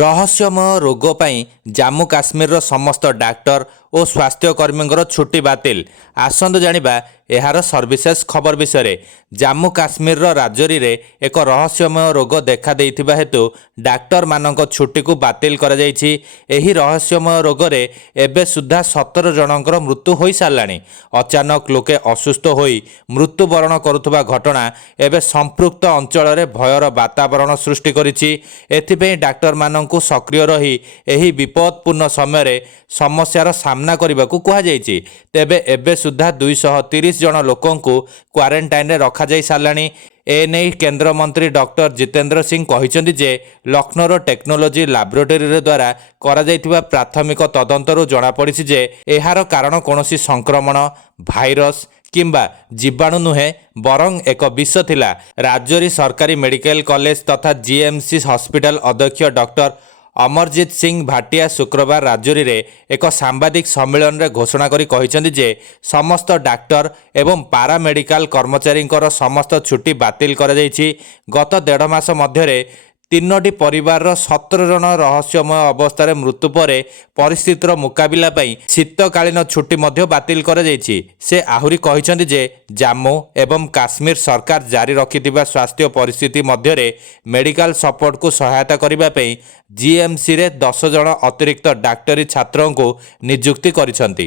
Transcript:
रहस्यमय रोग ପାଇଁ ଜାମ୍ମୁ କାଶ୍ମୀରର ସମସ୍ତ ଡାକ୍ତର ଓ ସ୍ୱାସ୍ଥ୍ୟକର୍ମୀଙ୍କର ଛୁଟି ବାତିଲ। ଆସନ୍ତୁ ଜାଣିବା ଏହାର ସର୍ବିଶେଷ ଖବର ବିଷୟରେ। ଜାମ୍ମୁ କାଶ୍ମୀରର ରାଜୌରୀରେ ଏକ ରହସ୍ୟମୟ ରୋଗ ଦେଖାଦେଇଥିବା ହେତୁ ଡାକ୍ତରମାନଙ୍କ ଛୁଟିକୁ ବାତିଲ କରାଯାଇଛି। ଏହି ରହସ୍ୟମୟ ରୋଗରେ ଏବେ ସୁଦ୍ଧା 17 ଜଣଙ୍କର ମୃତ୍ୟୁ ହୋଇସାରିଲାଣି। ଅଚାନକ ଲୋକେ ଅସୁସ୍ଥ ହୋଇ ମୃତ୍ୟୁବରଣ କରୁଥିବା ଘଟଣା ଏବେ ସମ୍ପୃକ୍ତ ଅଞ୍ଚଳରେ ଭୟର ବାତାବରଣ ସୃଷ୍ଟି କରିଛି। ଏଥିପାଇଁ ଡାକ୍ତରମାନଙ୍କୁ ସକ୍ରିୟ ରହି ଏହି ବିପଦପୂର୍ଣ୍ଣ ସମୟରେ ସମସ୍ୟାର ସାମ୍ନା କରିବାକୁ କୁହାଯାଇଛି। ତେବେ ଏବେ ସୁଦ୍ଧା 230 ଜଣ ଲୋକଙ୍କୁ କ୍ୱାରେଣ୍ଟାଇନ୍ରେ ରଖାଯାଇ ସାରିଲାଣି। ଏନେଇ କେନ୍ଦ୍ରମନ୍ତ୍ରୀ ଡକ୍ଟର ଜିତେନ୍ଦ୍ର ସିଂ କହିଛନ୍ତି ଯେ ଲକ୍ଷ୍ନୌର ଟେକ୍ନୋଲୋଜି ଲାବୋରେଟୋରୀ ଦ୍ୱାରା କରାଯାଇଥିବା ପ୍ରାଥମିକ ତଦନ୍ତରୁ ଜଣାପଡ଼ିଛି ଯେ ଏହାର କାରଣ କୌଣସି ସଂକ୍ରମଣ, ଭାଇରସ୍ କିମ୍ବା ଜୀବାଣୁ ନୁହେଁ ବରଂ ଏକ ବିଷ ଥିଲା। ରାଜୌରୀ ସରକାରୀ ମେଡିକାଲ କଲେଜ ତଥା ଜିଏମ୍ସି ହସ୍ପିଟାଲ ଅଧ୍ୟକ୍ଷ ଡକ୍ଟର ଅମରଜିତ ସିଂ ଭାଟିଆ ଶୁକ୍ରବାର ରାଜୌରୀରେ ଏକ ସାମ୍ବାଦିକ ସମ୍ମିଳନୀରେ ଘୋଷଣା କରି କହିଛନ୍ତି ଯେ ସମସ୍ତ ଡାକ୍ତର ଏବଂ ପାରାମେଡିକାଲ କର୍ମଚାରୀଙ୍କର ସମସ୍ତ ଛୁଟି ବାତିଲ କରାଯାଇଛି। ଗତ 1.5 ମାସ ମଧ୍ୟରେ 3ଟି ପରିବାରର 17 ଜଣ ରହସ୍ୟମୟ ଅବସ୍ଥାରେ ମୃତ୍ୟୁ ପରେ ପରିସ୍ଥିତିର ମୁକାବିଲା ପାଇଁ ଶୀତକାଳୀନ ଛୁଟି ମଧ୍ୟ ବାତିଲ କରାଯାଇଛି। ସେ ଆହୁରି କହିଛନ୍ତି ଯେ ଜାମ୍ମୁ ଏବଂ କାଶ୍ମୀର ସରକାର ଜାରି ରଖିଥିବା ସ୍ୱାସ୍ଥ୍ୟ ପରିସ୍ଥିତି ମଧ୍ୟରେ ମେଡିକାଲ ସପୋର୍ଟକୁ ସହାୟତା କରିବା ପାଇଁ ଜିଏମ୍ସିରେ 10 ଜଣ ଅତିରିକ୍ତ ଡାକ୍ତରୀ ଛାତ୍ରଙ୍କୁ ନିଯୁକ୍ତି କରିଛନ୍ତି।